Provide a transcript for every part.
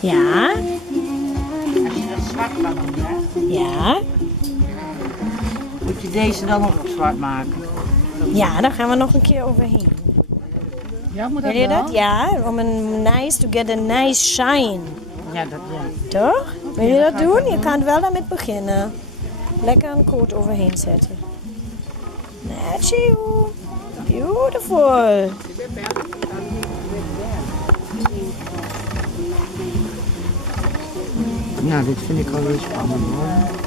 Ja. Als je dat zwart laat doen, hè, Ja. moet je deze dan ook zwart maken. Ja, daar gaan we nog een keer overheen. Ja, moet Wil je dat? Ja, om een nice, to get a nice shine. Ja, dat ja. Toch? Wil je dat doen? Je kan wel daarmee beginnen. Lekker een coat overheen zetten. Matthew. Beautiful. Nou, dit vind ik alweer spannend hoor.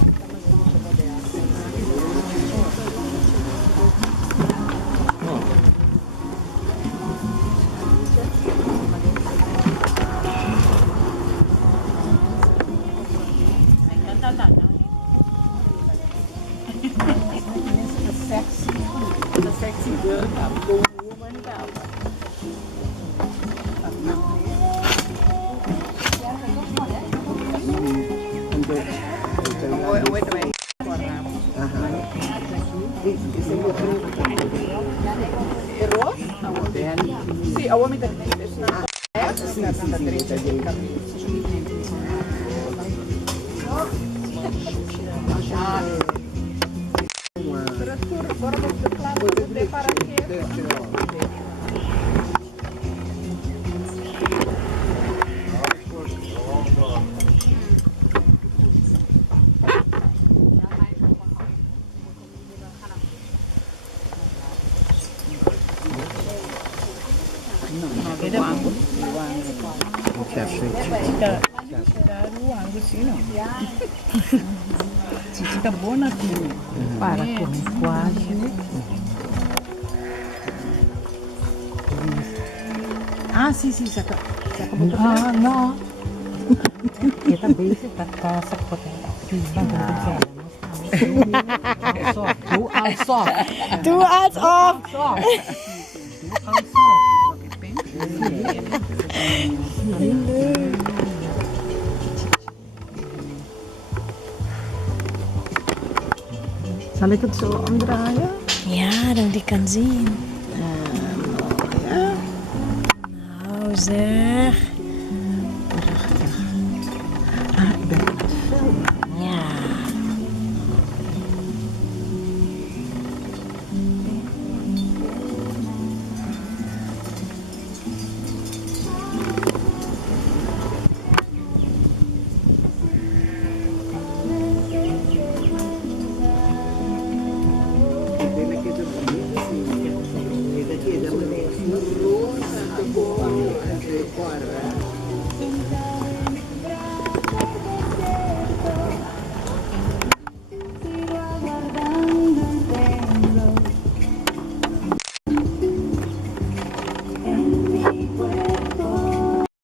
Sì, uomini Cicita buona qui. Para come quasi. Ah, sì, sì, sa ah, no. Kita basic kata sekolah. Doe als op. Doe als op. Zal ik het zo omdraaien? Ja, dat ik kan zien. Ja. Nou zeg. Ah, ik ben aan het filmen. Ja. Guarda.